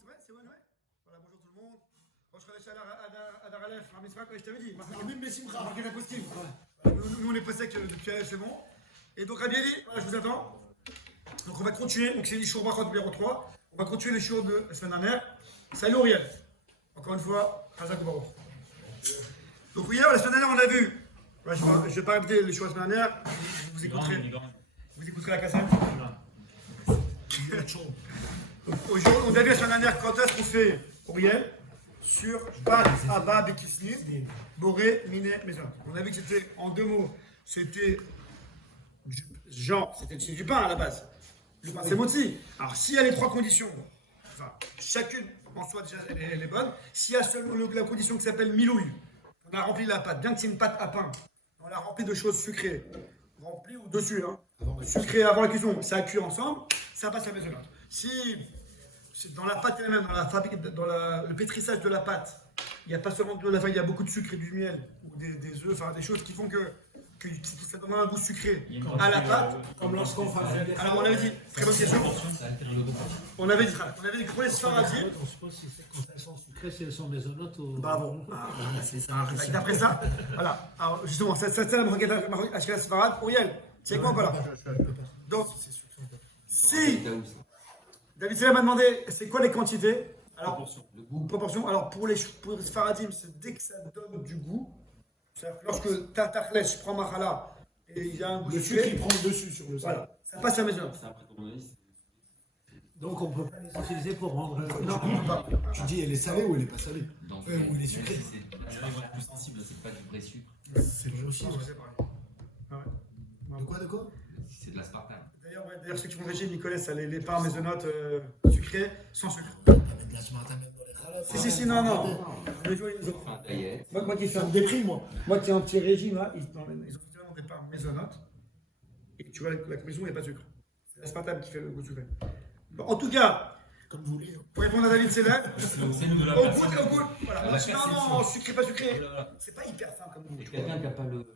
c'est vrai, c'est vrai, ouais. Voilà, bonjour tout le monde. Bon, je connais Adar Aleph, Ramisra, comme je t'avais dit. Marquez la postille. Nous, on est postés depuis Aleph, c'est bon. Et donc, Rabieli, voilà, je vous attends. Donc, on va continuer. Donc, c'est l'Ishour Brachot numéro 3. On va continuer les jours de la semaine dernière. Salut Auriel. Encore une fois, Hazak Baruch. Donc, hier, la semaine dernière, on a vu. Ouais, je ne vais pas répéter les jours de la semaine dernière. Vous écouterez la cassette. Aujourd'hui, on a vu la semaine dernière quand est-ce qu'on fait Auriel sur Bat, Abba, Bekisni, Boré, Miné, Maison. On a vu que c'était en deux mots. C'était c'est du pain à la base. Le pain, c'est moti. Alors, s'il y a les trois conditions, enfin, chacune en soi déjà elle est bonne. S'il y a seulement la condition qui s'appelle milouille, on a rempli la pâte, bien que c'est une pâte à pain, on l'a rempli de choses sucrées, rempli ou dessus, hein. Sucré avant la cuisson, ça cuit ensemble, ça passe à la maison. Si dans la pâte elle-même, dans le pétrissage de la pâte, il n'y a pas seulement de la farine, il y a beaucoup de sucre et du miel, ou des œufs, enfin des choses qui font que ça donne un goût sucré à la pâte. Comme lorsqu'on fait. Alors on avait dit, très bonne question. On avait dit que pour les sfaradimes. On se pose si quand elles sont sucrées, si elles sont maisonnotes ou. Bravo. C'est ça. D'après ça, voilà. Alors justement, c'est la Marrakech Ashkenaz Sfarad. Auriel, tu sais quoi ou pas là? Donc, si David Selam m'a demandé c'est quoi les quantités. Alors, proportion. Alors pour les Sfaradim, c'est dès que ça donne du goût. C'est-à-dire que lorsque Tartachlech prend Machala et il y a un goût le sucre qui prend le dessus sur le sel. Voilà, ça passe à maison. Donc on ne peut pas les utiliser pour rendre. Non, on ne peut pas. Tu dis elle est salée ou elle est pas salée? Ou elle est sucrée. C'est la plus sensible, c'est pas du vrai sucre. C'est vrai aussi. De quoi? C'est de l'aspartame. D'ailleurs, ceux qui font le régime, ils connaissent les pains maisonnotes sucrés sans sucre. Si, non. Les gens, moi qui fais un déprime, moi qui ai un petit régime, là, ils ont finalement des pains maisonnotes. Et tu vois, la maison, il n'y a pas de sucre. C'est l'aspartame qui fait le goût sucré. Bon, en tout cas, comme vous voulez. pour répondre à David Selam, au goût, voilà. Non, sucré, pas sucré. C'est pas hyper fin comme goût. Quelqu'un qui n'a pas le goût.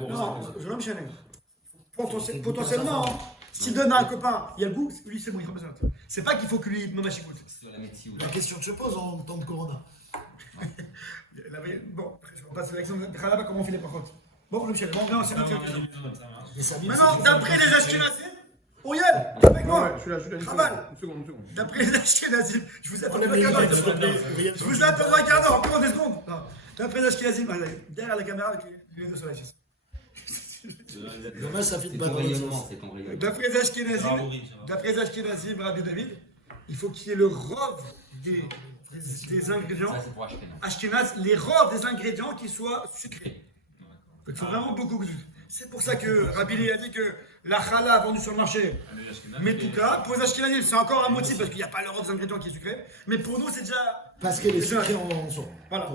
Non, je vais me chaîner. Potentiellement, s'il donne à un copain, il y a le goût, lui c'est bon, il représente. C'est pas qu'il faut que lui me écoute. La question que je pose en temps de corona. Bon, on passe à l'action de Khalaba, comment on fait les paroles. Bon, Michel, bon, on c'est notre Maintenant, d'après les Ashkenazim, Auriel, avec moi, je suis là, Khabal. Une seconde. D'après les Ashkenazim, je vous attends un quart d'heure. Je vous attends un quart d'heure, prends des secondes. D'après les Ashkenazim, derrière la caméra avec les lunettes de soleil. Dommage, ça fait de ton rayonnement, c'est ton rayonnement. D'après les Ashkenazim, Rabbi David, il faut qu'il y ait le rove des ingrédients. Ça, c'est pour Ashkenaz, les robes des ingrédients qui soient sucrés. Donc il faut vraiment beaucoup de sucre. C'est pour ça que Rabbi Li a dit que la chala vendue sur le marché, mais tout cas, pour les Ashkenazim, c'est encore un motif parce qu'il n'y a pas le robe des ingrédients qui est sucré. Mais pour nous, c'est déjà. Parce qu'elle est sucrée en soi. Voilà.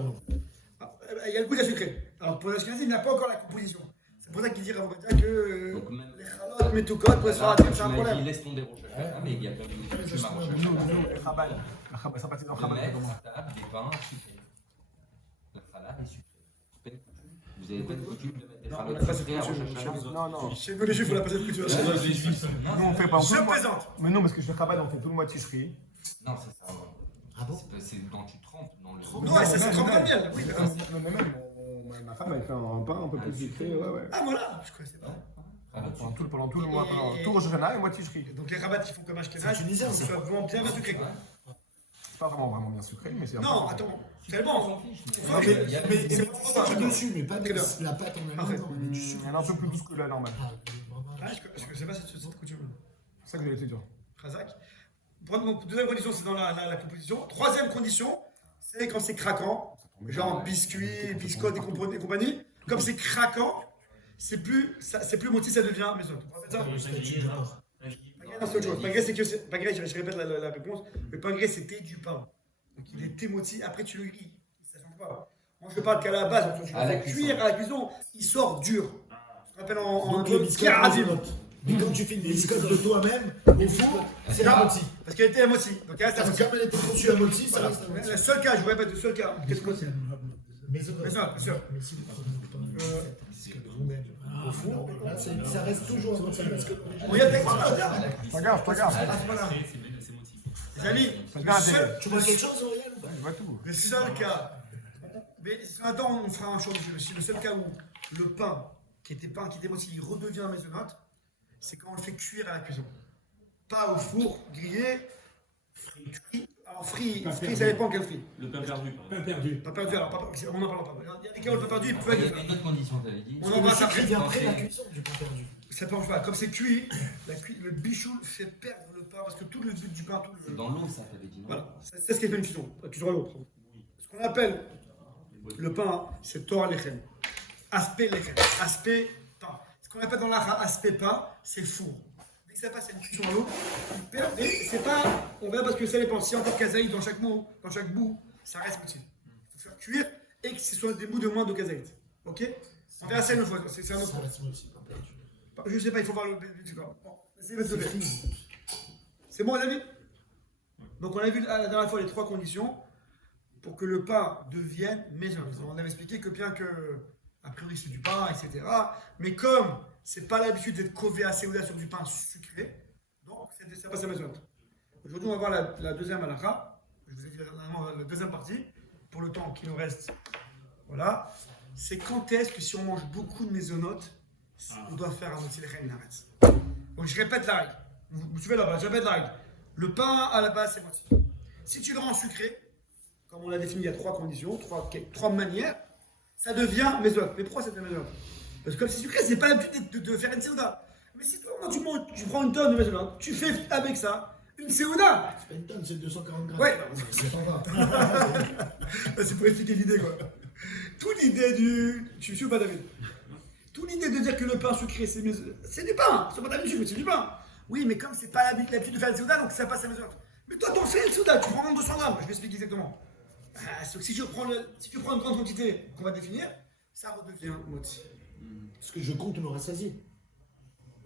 Il y a le goût de la sucrée. Alors pour les Ashkenazim, il n'y a pas encore la composition. C'est pour ça qu'il dit Rabbi que les chalotes, mais tout cas, pour les Sfaradim, c'est un problème. Il laisse tomber Rosh Hashanah, mais il y a pas de Khabal. La sympathie dans Khabal. mettre à table des pains sucrés. Le challah est sucré. Vous avez pas de coutume de mettre des chalotes sucrées à Rosh Hashanah? Non. Chez nous, les juifs, on n'a pas cette couture. Nous, on fait pas. Je présente. Mais non, parce que chez Khabal, on fait tout le mois de tisserie. Non, c'est ça. Ah bon? C'est quand tu trempes dans le. Non, c'est trop bien miel. Oui, Mais même, ma femme, elle fait un pain un peu plus sucré. Ouais. ah voilà, je connaissais pas. Pendant tout le mois, pendant tout Rosh Hashanah et mois de tisserie. Donc les rabats qui font comme Ashkenaz, C'est tunisien, c'est vraiment bien sucré quoi. C'est pas vraiment bien sucré, mais c'est. Non, attends, c'est bon. Mais c'est dessus, mais pas la pâte en elle-même. Non, mais du sucre. Elle est un peu plus douce que la normale. Ah, je connaissais pas cette coutume. C'est ça que j'allais te dire. Khazak. Deuxième condition, c'est dans la composition. Troisième condition, c'est quand c'est craquant, genre biscuits, biscottes et compagnie. Comme c'est craquant, c'est plus motif, ça devient maison. Non, c'est autre chose. Pain grès, je répète la réponse. Le pain grès, c'est thé du pain. Donc il est thé moti, après tu le grilles. Ça change pas. Moi je parle qu'à la base, quand tu le fais cuire à la cuisson, il sort dur. Ce qu'on appelle en biscottes. Mais quand tu fais une biscotte de toi-même, au four, c'est à moitié. parce qu'elle était à moitié. Donc là, Parce que comme elle était conçue à moitié, ça reste à moitié. le seul cas, je vous répète, le seul cas. Qu'est-ce que c'est? Maisonnote. Bien sûr. Mais si vous prenez biscotte de vous-même au four, là, ça reste toujours à moitié. On y a des quoi là? Pas grave. C'est motif. Les amis, Tu vois quelque chose, Aurélien ou pas? Je vois tout. le seul cas. Mais attends, on fera un show dessus. Le seul cas où le pain qui était moisi, il redevient maisonnote, c'est quand on le fait cuire à la cuisson. Pas au four, grillé, cuit. Alors frit, ça dépend quel frit. Le pain perdu. Pain perdu. Pas perdu, alors on n'en parle pas. Il y a des cas où le pain perdu, il peut Il y être. a une autre condition, tu avais dit. On en parle Ça après. vient après la cuisson du pain perdu. Ça ne pas. Comme c'est cuit, le bichou fait perdre le pain parce que tout le but du pain, tout C'est le. dans l'eau, ça, tu avais dit, non? Voilà, c'est ce qui fait une cuisson. Cuisson à l'eau. Ce qu'on appelle le pain, c'est Torah Lechem. Aspect Lechem. Aspect pain. Ce qu'on appelle dans l'art aspect pain, c'est four. Dès que ça passe à une cuisson à l'eau, il perd. Et c'est pas. On verra parce que ça dépend. Si encore kazaït dans chaque mot, dans chaque bout, ça reste utile. Il faut faire cuire et que ce soit des bouts de moins de kazaït. Ok? On verra ça une fois. C'est un autre Ça point. reste aussi pain perdu. Je sais pas, il faut voir le du corps. Bon, essayez de se lever. C'est bon, les amis? Donc, on a vu la dernière fois les trois conditions pour que le pain devienne maison. On avait expliqué que bien que, a priori, c'est du pain, etc. Mais comme c'est pas l'habitude d'être cové à Séouda sur du pain sucré, donc ça passe à maison. Aujourd'hui, on va voir la deuxième halakha. Je vous ai dit la deuxième partie, pour le temps qui nous reste. Voilà. C'est quand est-ce que si on mange beaucoup de maisonnotes, on doit faire un motif de Naretz. Donc je répète la règle. Vous suivez là-bas, je répète la règle. Le pain à la base, c'est motif. Si tu le rends sucré, comme on l'a défini, il y a trois conditions, trois manières, ça devient maisonnote. Mais pourquoi ça devient maisonnote? Parce que comme c'est sucré, c'est pas l'habitude de faire une séouda. Mais si toi, tu prends une tonne de maisonnote, tu fais avec ça une séouda. C'est pas une tonne, c'est 240 grammes. Ouais. C'est 120. C'est pour expliquer l'idée, quoi. Toute l'idée du. Tu suis ou pas, David? Toute l'idée de dire que le pain sucré, c'est du pain. C'est pas de la musique, mais c'est du pain. Oui, mais comme c'est pas l'habitude de faire une souda, donc ça passe à mesure. Mais toi, t'en fais une souda, tu prends 200 grammes. Je vais expliquer exactement. Si tu prends une grande quantité qu'on va définir, ça redevient moti. Parce que je compte me rassasier.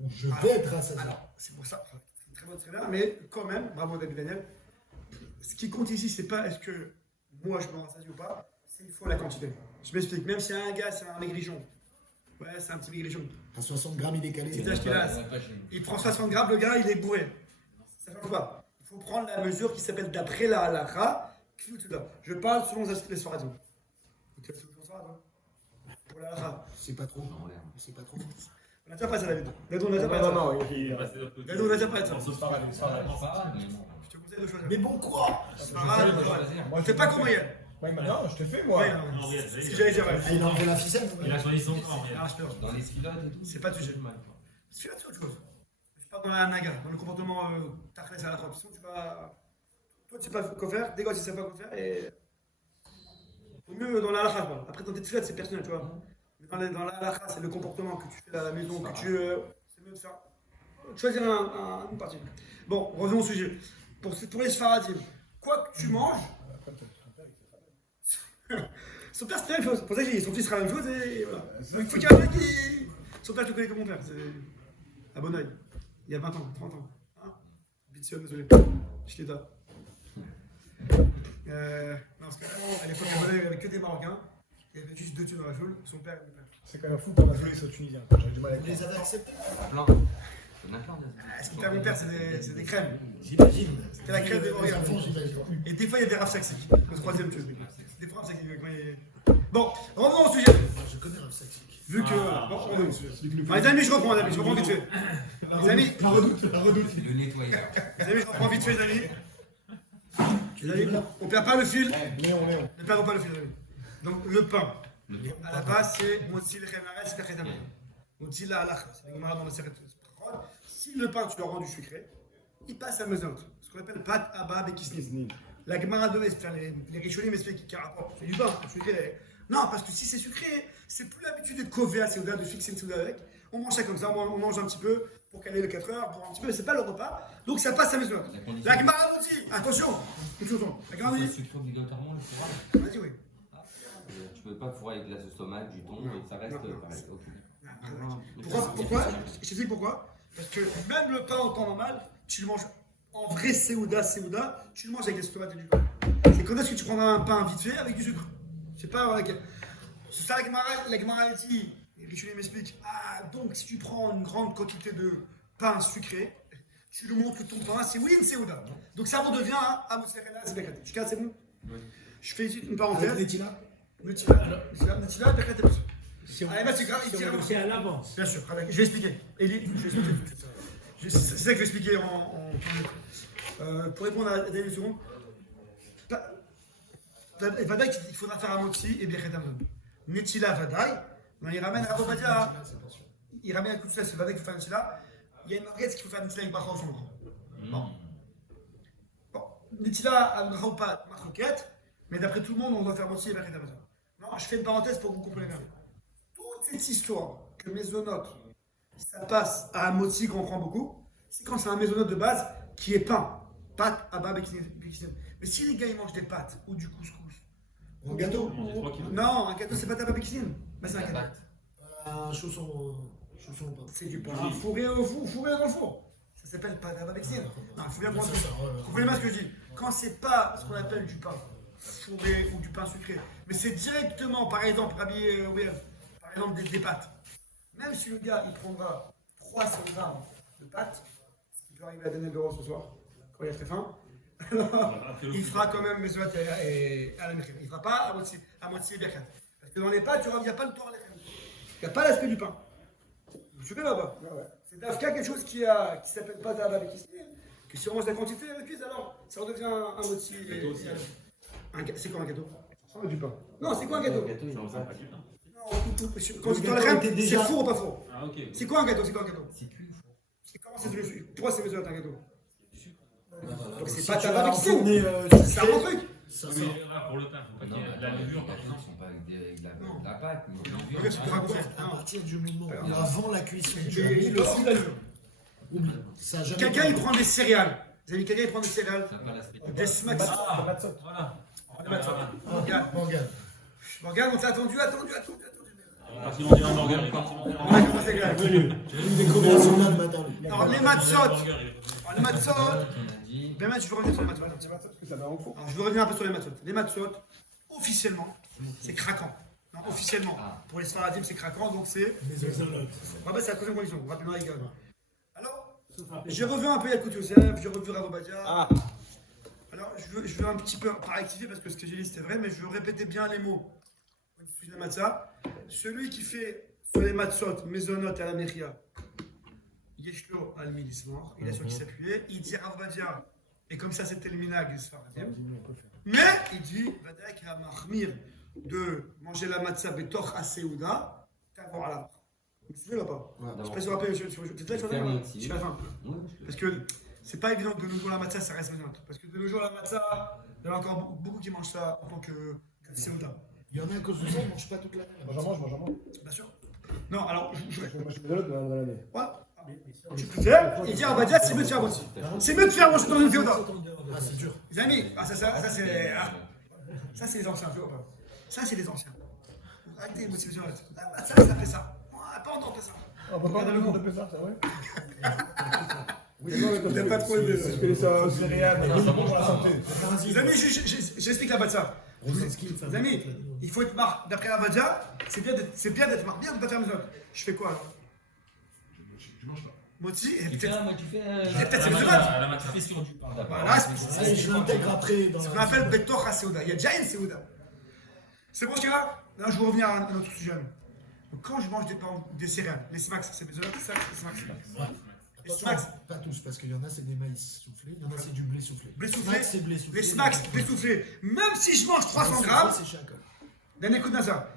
Je vais être rassasié. Alors, c'est pour ça. Très bon, très bien. Mais quand même, bravo David Daniel. Ce qui compte ici, c'est pas est-ce que moi je me rassasie ou pas, c'est il faut la quantité. Je m'explique. Même si un gars, c'est un maigrichon. Ouais, c'est un petit maigrichon. À 60 grammes, il est calé. C'est qu'il a. Il prend 60 grammes, le gars, il est bourré. Ça change pas. Il faut prendre la mesure qui s'appelle d'après la halakha. Je parle selon les sfaradim. Tu as selon Sfarad, pour la halakha. C'est pas trop. C'est pas trop. On a déjà passé la vidéo. David, on a déjà parlé de ça. Non, David, on a déjà parlé de ça. on se parle avec ça. Je te conseille de choisir. Mais bon quoi? Sfarad, on fait pas comme moyenne. Ouais, maintenant, je te fais, moi. Ouais, c'est ce que j'allais dire. Ouais. Ah, il a enlevé la ficelle. Il a choisi son camp. Ah, je peux. Dans les filotes et tout. C'est pas du jeu. Celui-là, c'est autre chose. Je parle dans la naga, dans le comportement tachlès à la fois. Sinon, tu vas. Toi, tu sais pas quoi faire, des gars, tu sais pas quoi faire, et. Au mieux dans la halakha, je parle. Après, dans tes tefilot, c'est personnel, tu vois. Mais dans la halakha, c'est le comportement que tu fais à la maison, que tu. C'est mieux de faire. Choisir une partie. Bon, revenons au sujet. Pour les sfaradim, quoi que tu manges. Son père, c'est la même chose. Pour ça que j'ai dit, son fils sera la même chose, et voilà. Il faut qu'il y ait un mec qui. Son père, tu connais comme mon père, c'est. À bon oeil. Il y a 20 ans, 30 ans. Hein? Bitsion, désolé. Je l'ai là. Non, parce qu'à l'époque, à bon oeil, il n'y avait que des Marocains. Il y avait juste deux tueurs dans la foule, son père et mon père. C'est quand même fou qu'on a joué ça aux Tunisiens. J'avais du mal à Vous les avez acceptés? Plein. Il y en a plein. Ce qui mon père, c'est des crèmes. J'imagine. C'était la crème des Les Marocains. enfants, j'imagine. Et des fois, il y a des Rav Saksi. Le troisième tueur. Des fois, Rav Saksi. Bon, revenons au sujet. Je connais un saxi. Vu que. Bon, les amis, je reprends vite fait. Les amis, La redoute. Le nettoyeur. les amis, je reprends vite fait, les amis. Les amis, on perd pas le fil. Ne perdons pas le fil, les amis. Donc, le pain. À la base, c'est Motzi le Chemnaret, c'est Perchetamé. Motzi la halakha. C'est le Gemara dans la série. Si le pain, tu le rends du sucré, il passe à mesure. Ce qu'on appelle pat abab et kisnis. La Gemara de les Rishonim m'expliquent qu'il y a un rapport. C'est du pain, sucré. Non, parce que si c'est sucré, c'est plus l'habitude d'être cové à Séouda, de fixer une Séouda avec. On mange ça comme ça, on mange un petit peu pour caler les 4 heures, pour un petit peu, c'est pas le repas. Donc ça passe à mesure. La Gemara aussi, attention. La Gemara C'est dit. sucré obligatoirement le fourrage. Vas-y, oui. Tu peux pas fourrer avec de la sauce tomate, du thon, et ça reste pareil. Ok. Pourquoi Je t'explique pourquoi. Parce que même le pain en temps normal, tu le manges en vrai Séouda, tu le manges avec des tomates et du pain. C'est quand est-ce que tu prendras un pain vite fait avec du sucre? C'est pas. C'est ça la Gemara dit. Et Rishonim m'explique. Ah, donc si tu prends une grande quantité de pain sucré, tu lui montres que ton pain, c'est oui, c'est Ouda. Donc ça redevient un Amotzi Bechad, c'est Bechad. Jusqu'à là, c'est bon? Je fais une Avec parenthèse. Netila. Netila, Bechad, Si on allez, Mathieu, il tire. c'est à l'avance. Bien sûr, je vais expliquer. Elie, je vais expliquer. C'est ça que je vais expliquer pour répondre à Daniel une seconde. Vadaï, il faudra faire un motzi et Birchet Amazon. Netila Vadaï, il ramène à Bobadia, il ramène un coup de ça, c'est Vadaï qui faut faire Netila. Il y a une marquette qu'il faut faire Netila avec Bacha au son grand. Bon, Netila a Bacha ou pas, marquette, mais d'après tout le monde, on doit faire motzi et Birchet Amazon. Non, je fais une parenthèse pour que vous compreniez bien. Toute cette histoire que Mésonote, ça passe à un motzi qu'on prend beaucoup, c'est quand c'est un Mésonote de base qui est peint. Pâtes, abab et kisnem. Mais si les gars ils mangent des pâtes ou du couscous, Un gâteau. non, un gâteau c'est pas abab et kisnem. Mais c'est un gâteau. Un chausson au pain. C'est du pain fourré dans le four. Ça s'appelle pâte abab et kisnem. Non, il faut bien comprendre. Vous comprenez bien ce que je dis. Quand c'est pas ce qu'on appelle du pain fourré ou du pain sucré, mais c'est directement, par exemple, par exemple des pâtes. Même si le gars il prendra 300 grammes de pâtes, ce qui peut arriver à Daniel Doro ce soir, quand il a très faim, alors, il fera quand même Mesouat et à la Mechir. Il ne fera pas à moitié Birkat. Parce que dans les pâtes, il n'y a pas le temps à la crème. Il n'y a pas l'aspect du pain. Vous suivez là-bas? C'est d'Afka quelque chose qui s'appelle pas d'Abab et qui que si on mange la quantité cuise, alors ça redevient un moitié. C'est quoi un gâteau? Ça va du pain. Non, c'est quoi un gâteau? Ça ressemble pas du pain. Quand tu dans la crème, c'est four ou pas four? Ah, ok. C'est quoi un gâteau? C'est cuit ou four? Comment c'est le Pourquoi c'est Mesouat un gâteau? Donc c'est Si pas tu ta vas avec enfourner, c'est un bon truc. Ça Oui, sort. mais là, pour le pain, il faut pas qu'il y ait de la levure, par Les exemple. ne sont pas avec Non. de la pâte, mais de la Regarde, levure. tu peux raconter. À partir du moment Alors, où avant la cuisson, tu as Et mis le le four, la levure. oublie. Ça a jamais Quelqu'un il été- prend des céréales. Vous avez vu quelqu'un il prend des céréales? Ça n'a pas l'aspect du Des smacks. Ah, voilà. Regarde, Morgane. regarde, on t'a attendu. Parce qu'ils vont dire un burger, il est parti manger un On a commencé avec la- J'ai eu des conversations là le matin. lui. Alors les matzot. burger. Les matzot. On a dit. Ben, je veux revenir sur les matzot. Parce que ça va en four. Alors, je veux revenir un peu sur les matzot. Les matzot, officiellement, c'est craquant. Non, officiellement. Pour les Sfaradim, c'est craquant, donc c'est. Les Oxalotes. Rappelez, c'est la troisième condition. Rapidement, les gars. Alors, j'ai revu un peu Yakout Yosef, j'ai revu Rabobadia. Alors, je veux un petit peu pas rectifier parce que ce que j'ai dit c'était vrai, mais je veux répéter bien les mots. La matzah. Celui qui fait sur les matzot, mésonotes à la Mechia, Yeshlo al Milismor, il a sur qui s'appuyer, il dit Rabobadia, et comme ça c'était le minag des Sfaradim. Mais il dit, Vadaï qui a mahmir de manger la matzah betor aseouda, t'avoir à la. Vous suivez là pas? Je sais pas si vous vous rappelez, peut-être là, jusqu'à la fin. Parce que c'est pas évident que de nos jours la matzah ça reste mésonote. Parce que de nos jours la matzah, il y en a encore beaucoup qui mangent ça en tant que seouda. Il y en a à cause de ça, ils ne mangent pas toute l'année. Moi j'en mange. Bien sûr. Non, alors, Je mange de l'autre dans l'année. voilà. Tu peux faire, il dit Abadia, c'est mieux de faire aussi. C'est mieux de faire manger dans une seouda. Ah, c'est dur. Les amis, ça c'est les anciens, tu vois pas. Ça c'est les anciens. Arrêtez les motivations. Ça fait ça. Pas on fait ça. On peut pas donner le cours de Pessah, c'est vrai? Oui, il n'a pas trop aimé. Parce que ça céréales, mais bon pour la santé. Les amis, j'explique la Batsa. Les amis, il faut être marre. D'après la Badia, c'est bien d'être marre. Bien de ne pas faire mes autres. Je fais quoi alors? Je mange pas. Moti, et Tu fais peut-être. un, tu fais peut-être c'est La les matzah, autres. la matzah fait sur du pain. Voilà, Allez, je l'intègre après dans ce qu'on la. appelle Betor Seouda. Il y a déjà une Seouda. C'est bon, ce là. Là, je vais revenir à un autre sujet. Donc, quand je mange des céréales, les smacks, c'est mes autres, ça, les smacks. Les smacks. Pas tous, parce qu'il y en a c'est des maïs soufflés, il y en a c'est du blé soufflé. Blé soufflé. Smacks, c'est blé soufflé. Les smacks, blé soufflé. Même si je mange 300 Blé grammes, soufflé, c'est chez Akol. d'un écoute dans ça.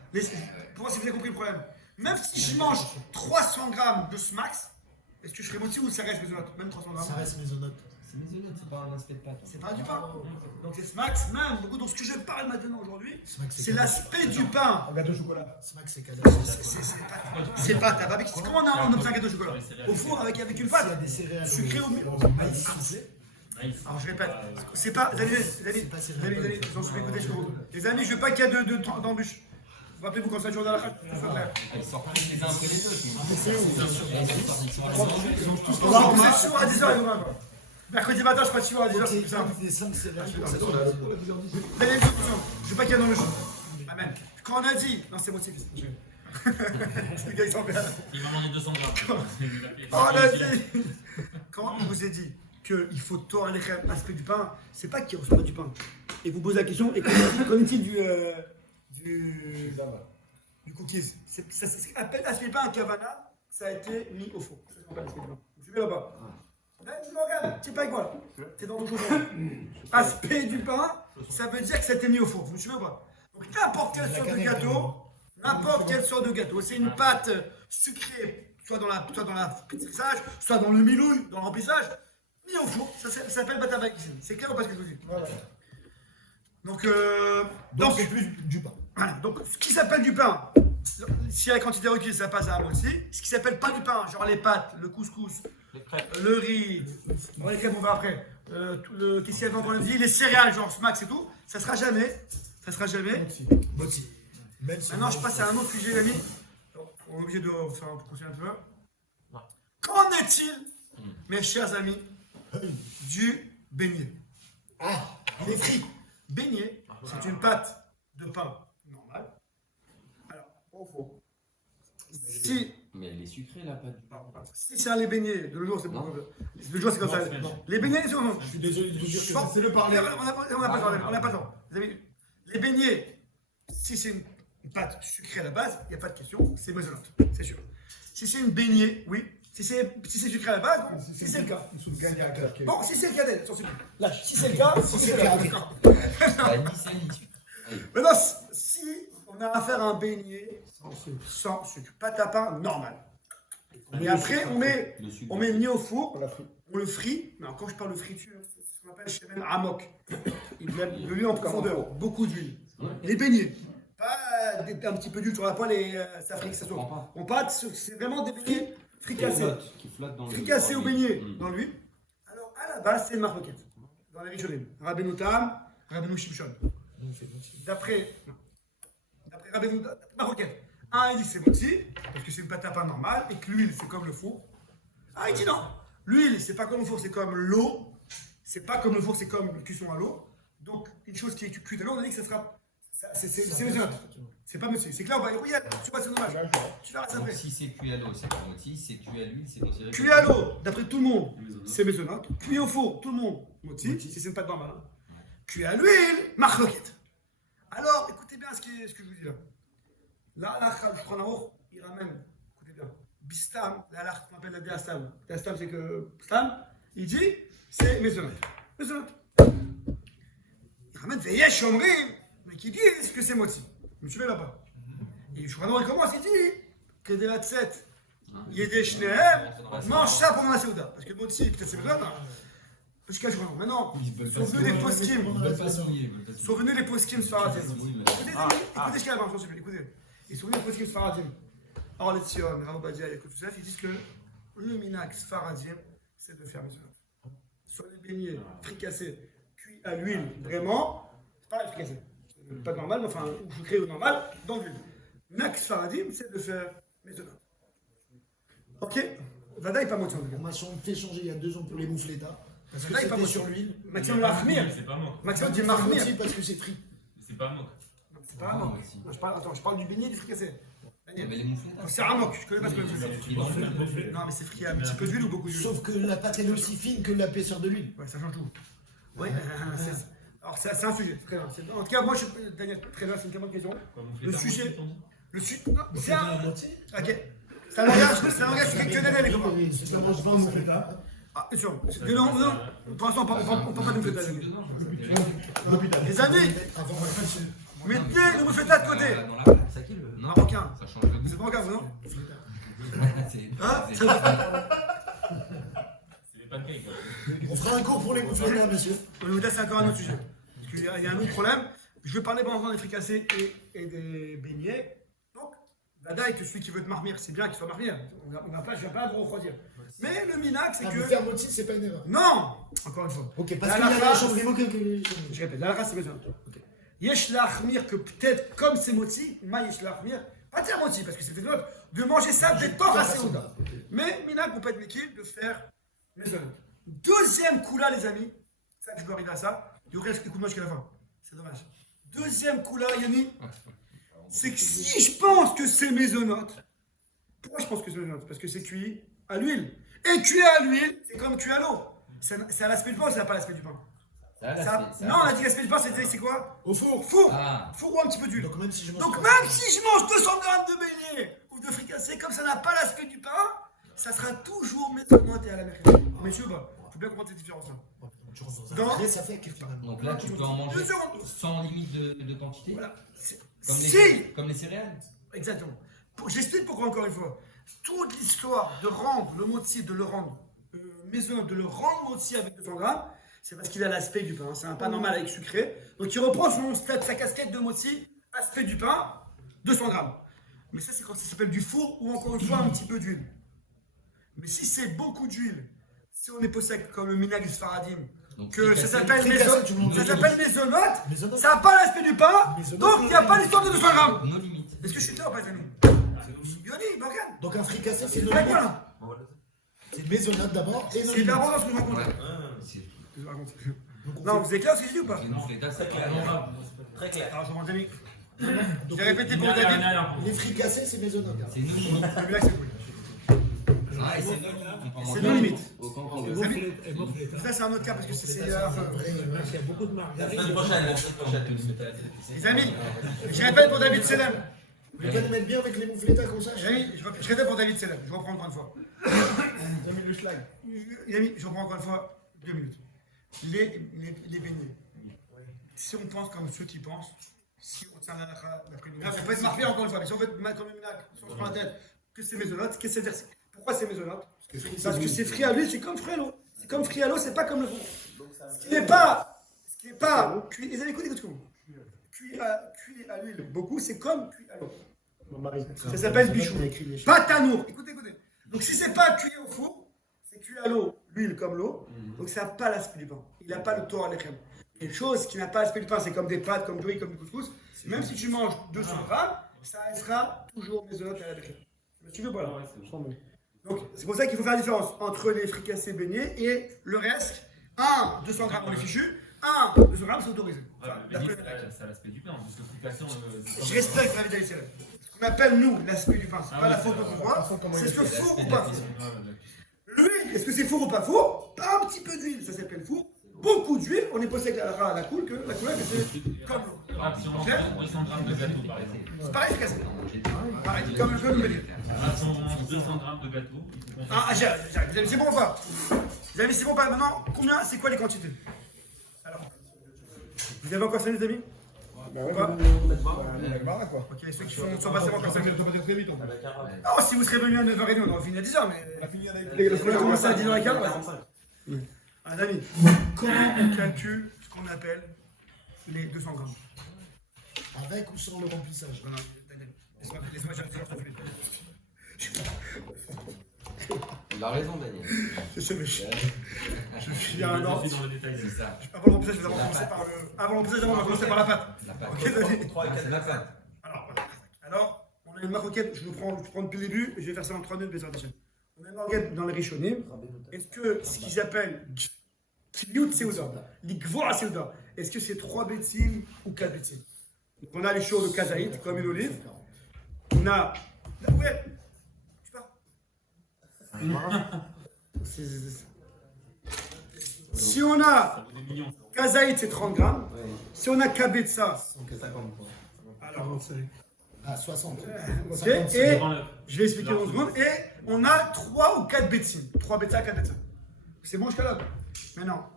Pour voir si vous avez compris le problème. Même si je mange 300 grammes de smacks, est-ce que je serai motivé ou ça reste mes autres? Même 300 grammes. Ça reste maisonnote. C'est mésonote, c'est pas un aspect de pâte. C'est pas du pain. Donc les smacks, même beaucoup. Donc ce que je parle maintenant aujourd'hui, Smacks, c'est l'aspect du pain. Un gâteau au chocolat. Smacks, c'est cadeau. C'est pas ta babique. Comment on obtient un gâteau au chocolat? Au four avec une S'il y pâte. a des céréales Sucré au milieu. maïs soufflé, Alors je répète, c'est pas. Les amis, j'en suis écouté jusqu'au bout. Les amis, je veux pas qu'il y ait d'embûches. Rappelez-vous quand ça joue dans la chatte, tout soit clair. Elles sortent tous les uns après les autres. On va commencer souvent à 10h. Mercredi matin, je crois que à 10h, c'est plus simple. des 5 céréales. Je veux pas qu'il y ait d'embûches. Amen. Quand on a dit, non, c'est motif. Le gars, il s'en vient. Il m'a mangé 200 grammes. On a dit, quand on vous a dit qu'il faut Torah Lechem, aspect du pain, c'est pas qu'il ne reçoit pas du pain. Et vous posez la question, et qu'en est-il du cookies? Ça s'appelle aspect du pain, un kavana, ça a été mis au four. Ça s'appelle aspect du pain. Vous suivez là-bas? Regarde, c'est pas avec moi. T'es dans ton chaudron. Aspect du pain, ça veut dire que ça a été mis au four. Vous me suivez ou pas? Donc n'importe quelle sorte de gâteau, n'importe quelle sorte de gâteau, c'est une pâte sucrée, soit dans l'apprentissage, soit dans le milouille, dans le remplissage, mis au four. Ça s'appelle batava cuisine. C'est clair ou pas ce que je vous dis? Voilà. Donc c'est plus du pain. voilà. Donc ce qui s'appelle du pain, si la quantité requise, ça passe à la moitié. Ce qui s'appelle pas du pain, genre les pâtes, le couscous, le riz, les crêpes on va après, qu'est-ce qu'il y a encore le dit, les céréales, genre Smax et tout, ça sera jamais. Moti. Même si Maintenant, je passe à un autre sujet, les amis. On est obligé de faire un continuer un peu. Qu'en est-il, mes chers amis, du beignet? Ah, il est frit. Beignet, c'est une pâte de pain normale. Alors, au fond, si Mais elle est sucrée, la pâte. c'est un les beignets, de nos jours, c'est bon. De nos jours, c'est comme ça. Non. Les beignets, c'est bon. Je suis désolé de vous dire que Bon, c'est le parler. On n'a pas le temps. Vous avez vu, les beignets, si c'est une pâte sucrée à la base, il n'y a pas de question, c'est maisonnante, c'est sûr. Si c'est une beignet, oui. Si c'est sucré à la base, non. Si c'est le cas. Bon, si c'est le cas, attention. Lâche. Si c'est le cas, si c'est le cas. Ni sel, ni sucre. Allez. Maintenant, si on a affaire à un beignet sans sucre, pâte à pain normal. Et après, on met Le sucre. le beignet au four, on le frit. Mais quand je parle de friture, c'est ce qu'on appelle chez même amok. Il y a de l'huile en profondeur, beaucoup d'huile. Les beignets, pas un petit peu d'huile sur la poêle et ça frique, ça saute. On pâte, c'est vraiment des beignets fricassés. Qui flotte dans le. Fricassés au beignet Mm. dans l'huile. Alors à la base, c'est une marloquette. Dans les Rishonim. Rabbeinu Tam, Rabbeinu Shimshon. D'après Rabbeinu Tam, marloquette. Un, il dit que c'est moti, parce que c'est une pâte à pain normale, et que l'huile, c'est comme le four. Ah, il dit non. L'huile, c'est pas comme le four, c'est comme l'eau. C'est pas comme le four, c'est comme le cuisson à l'eau. Donc, une chose qui est cuite à l'eau, on a dit que ça sera. C'est maisonnable. C'est pas monsieur. C'est clair, regarde, tu vois, c'est dommage. Tu verras ça Donc, après. si c'est cuit à l'eau, c'est pas moti. Si c'est cuit à l'huile, c'est considéré. Cuit à l'eau, d'après tout le monde, c'est maisonnable. Cuit au four, tout le monde, moti, si c'est une pâte normale. Cuit à l'huile, marloquette. Alors, écoutez bien ce que je vous dis là. Là, je prends un haut, il ramène, écoutez bien, Bistam, là, qu'on appelle la Diastam. Diastam, c'est que Stam, il dit, c'est maisonnable. Maisonnable. Il ramène Veyesh Omrim, mais qui disent que c'est moti. Vous me suivez là-bas. Et Shulchan il commence, il dit que de la tset, Yedé Shnehem, mange ça pendant la Séouda. Parce que le moti, peut-être c'est besoin, jusqu'à Shulchan. Maintenant, sont venus les poskim. Ils veulent pas se mouiller. Sont venus les poskim sfaradim. Écoutez ce qu'il y a avant, écoutez. Ils sont venus les poskim sfaradim. Or, les Tzion, Rav Obadia et tout ça, ils disent que le minak sfaradim, c'est de faire maison. Sur les beignets fricassés, cuits à l'huile, vraiment, c'est pas fricassé. Pas normal, mais enfin, ou sucré ou normal, dans l'huile. Minak sfaradim, c'est de faire maison. Ok? Vadaï pas moitié. On m'a fait changer il y a 2 ans pour les moufletas. Parce que Là, il est pas c'était moitié. sur l'huile. Maxime Mahmir. C'est pas moque. Maxime dit C'est Mahmir. moti parce que c'est frit. C'est pas moque. C'est pas un manque. Je parle du beignet et du fricassé. Mais les moufletas. C'est un manque, je connais pas ce que je veux dire. Non, mais c'est frit, un petit peu d'huile ou beaucoup d'huile? Sauf que la pâte elle est aussi fine que l'épaisseur de l'huile. Ouais, ça change tout. Ouais, alors c'est un sujet, très bien. En tout cas, moi, Daniel, très bien, c'est une très bonne question. Le sujet, non, c'est un. Ok. C'est un langage traditionnel, les copains. C'est ça, mange pas un moufleta. Ah, attention, non, pour l'instant, on parle pas de moufleta, les amis. Les amis, mettez le moufleta de côté. Dans la pâte, ça qui le. Non, Marocain. ça change le goût. Vous êtes marocain, vous, non? C'est- Hein? c'est- C'est des pancakes. quoi. On fera un cours pour les moufletas, monsieur. Le moufleta, c'est encore un autre sujet. Parce qu'il y a un autre problème. Je vais parler pendant des fricassés et des beignets. Donc, Dadaï, que celui qui veut te marmire, c'est bien qu'il soit marmire. On va pas, je ne vais pas le refroidir. Mais le minac, c'est Ah, que. mais faire moti, c'est pas une erreur. Non! Encore une fois. Ok, parce La qu'il y a lacha, la chambre que. je répète, la race c'est besoin. Okay. Yesh l'achmir que peut-être comme c'est moti, ma yesh l'achmir, pas dire moti parce que c'est fait de manger ça des temps à Séouda. Mais minac, vous peut être méquille de faire maison. Deuxième coula, les amis, ça que je veux arriver à ça, il reste écoute-moi jusqu'à la fin. C'est dommage. Deuxième coula, Yoni, c'est que si je pense que c'est mésonote, pourquoi je pense que c'est mésonote? Parce que c'est cuit à l'huile. Et cuit à l'huile, c'est comme cuit à l'eau. C'est à l'aspect du pain ou ça n'a pas l'aspect du pain? Non, on a dit l'aspect du pain, c'est quoi? Au four. Four. Ah. Four ou un petit peu d'huile. Donc même si je mange. Donc même si je mange 200 grammes de beignets ou de fricassé, comme ça n'a pas l'aspect du pain, ça sera toujours mésonote et à l'américaine. Messieurs, faut bien comprendre cette différence-là. Tu rentres Dans- dans un très fait finalement. Donc là, tu peux en manger 2 secondes. sans limite de quantité. Voilà. Comme les céréales. Exactement. J'explique pourquoi encore une fois. Toute l'histoire de rendre le motzi, de le rendre mésonote, de le rendre motzi avec 200 grammes, c'est parce qu'il a l'aspect du pain. C'est un pain normal avec sucré. Donc il reprend sa casquette de motzi, aspect du pain, 200 grammes. Mais ça, c'est quand ça s'appelle du four ou encore une fois un petit peu d'huile. Mais si c'est beaucoup d'huile, si on est pas sec comme le minag du Sfaradim, Donc, que ça s'appelle fricassé, mésonote, Mésonote. ça n'a pas l'aspect du pain, Mésonote. donc il n'y a pas l'histoire de 200 grammes. Nos limites. Est-ce que je suis clair ou pas, les amis? Yoni, Morgan, Donc un fricassé, c'est c'est pas quoi là? C'est mésonote d'abord et non C'est d'abord dans ce que je raconte. Ouais. Je raconte. Non, vous êtes clair ce que je dis ou pas? C'est non, c'est Très clair. Très clair. Alors, je m'en amis. Donc, J'ai répété pour Il y a David. rien à les fricassés, c'est mésonote. nos limites. Le blague, c'est cool. Ah, et c'est nos limites. On peut en C'est manger nos limites. autant qu'on veut. Vous savez, ça, c'est un autre cas parce que c'est. Il y a beaucoup de marques. La semaine prochaine. Les amis, je répète pour David Selem. Vous pouvez les mettre bien avec les moufletas qu'on sache. Les amis, je répète pour David Selem. Je reprends encore une fois. Les amis, je reprends encore une fois 2 minutes. Les beignets. Si on pense comme ceux qui pensent, si on tient la d'après le minag, on peut être marqué encore une fois, mais si on veut être comme le minag, si on se prend la tête que c'est mésonote, qu'est-ce que c'est dire? Pourquoi c'est mésonote? Parce que c'est frit à l'huile, c'est comme frit à l'eau. C'est comme frit à l'eau, c'est pas comme le four. Ce qui n'est pas cuit. Les amis, écoutez, cuit à l'huile, beaucoup, c'est comme cuit à l'eau. Ça s'appelle bichou. Pas tanour. Écoutez. Donc si c'est pas cuit au four, c'est cuit à l'eau, l'huile comme l'eau. Donc ça n'a pas l'aspect du pain. Il n'a pas le Torah lechem. Quelque chose qui n'a pas l'aspect du pain, c'est comme des pâtes, comme du riz, comme du couscous. Même si tu manges 200 grammes, ça restera toujours mésonote à la lechem. Tu veux pas là? Donc c'est pour ça qu'il faut faire la différence entre les fricassés beignets et le reste. 200 grammes on est fichu. 200 grammes c'est autorisé. Ça a l'aspect du pain. Parce que frication. Je respecte la vie d'Alice. Ce qu'on appelle nous l'aspect du pain, c'est pas la photo qu'on voit, c'est ce que four ou pas four. L'huile, est-ce que c'est four ou pas four? Pas un petit peu d'huile, ça s'appelle four. Beaucoup d'huile, on est posé avec la coule que c'est comme l'eau. Si on mange 200 grammes de gâteau par exemple. C'est pareil, c'est cassé. Pareil, comme le veut nous dire. Si on mange 200 grammes de gâteau, il faut qu'on J'arrive. Les amis, c'est bon ou pas? Les amis, c'est bon ou pas? Maintenant, combien, c'est quoi les quantités? Alors, vous avez encore 5 les amis? Bah ouais, Pas quoi. Ok, ceux qui sont passés encore 5 minutes. Très vite, en fait. Non, si vous serez venu à 9h30, on aurait fini à 10h, mais. On a fini avec On a commencé à 10h15. Les amis, comment on calcule ce qu'on appelle les 200 grammes? Avec ou sans le remplissage. Non, laisse-moi chercher. Il a raison, Daniel. Je sais, mais je suis un dans ordre. le détail. C'est ça. Avant l'emplissage, on va commencer par le. Avant l'emplissage, on va commencer par la pâte. La pâte. Ok, David? C'est la pâte. Alors, on a une maroquette, je prends depuis le début, et je vais faire ça en 3 minutes, mais ça. On a une maroquette dans les Rishonim. Est-ce que ce qu'ils appellent Kiyut Seuda, l'Igvoa Seuda, est-ce que c'est 3 bétines ou 4 bétines? Donc on a les chiots de Kazaït, comme une olive. On a. Ouais! Tu pars? Si on a Kazaït, c'est 30 grammes. Si on a Kabetza, alors. À 60. Ok, et je vais expliquer dans une seconde. Et on a 3 ou 4 bétines. 3 bêta, 4 bêta. C'est bon jusqu'à là? Maintenant,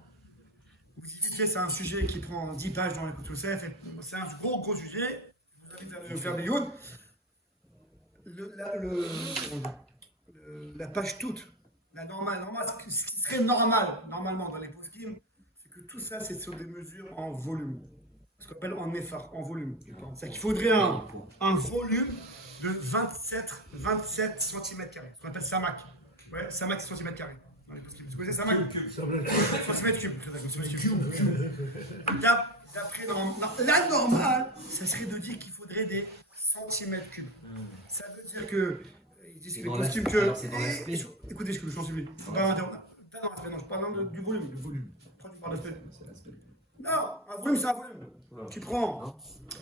vous dites que c'est un sujet qui prend 10 pages dans l'écoute Youssef. C'est un gros sujet. Je vous invite à le faire des youd. La page toute, la normale, ce qui serait normal, normalement dans les post-kim, c'est que tout ça, c'est sur des mesures en volume. Ce qu'on appelle en effort, en volume. C'est-à-dire qu'il faudrait un volume de 27 cm². Ce qu'on appelle Samak. Ouais, Samak, c'est cm². Dans les post-kim. Vous connaissez Samak? Cm3. D'après la normale, ça serait de dire qu'il faudrait des cm3. Ça veut dire que. Ils disent que les costumes que. Écoutez ce que je pense lui. Faut pas interrompre. Pas dans l'aspect, non, je parle du volume. Pourquoi tu parles d'aspect? Non, un volume, c'est un volume.